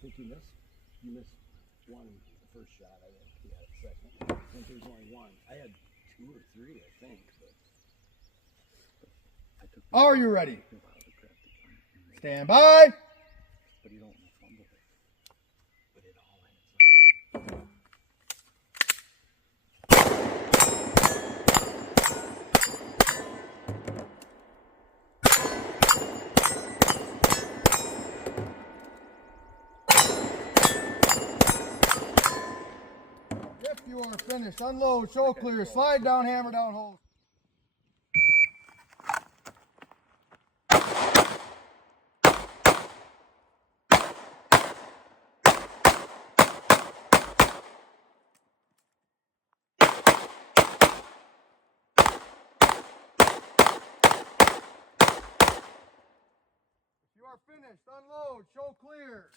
think you missed one the first shot. I think he had it second. I think there was only one. I had 2 or 3, I think. But I took. Are you ready? Stand by. But you don't want to fumble it. But it all ends up. If you are finished, unload, show clear, slide down, hammer down, hold. If you are finished, unload, show clear.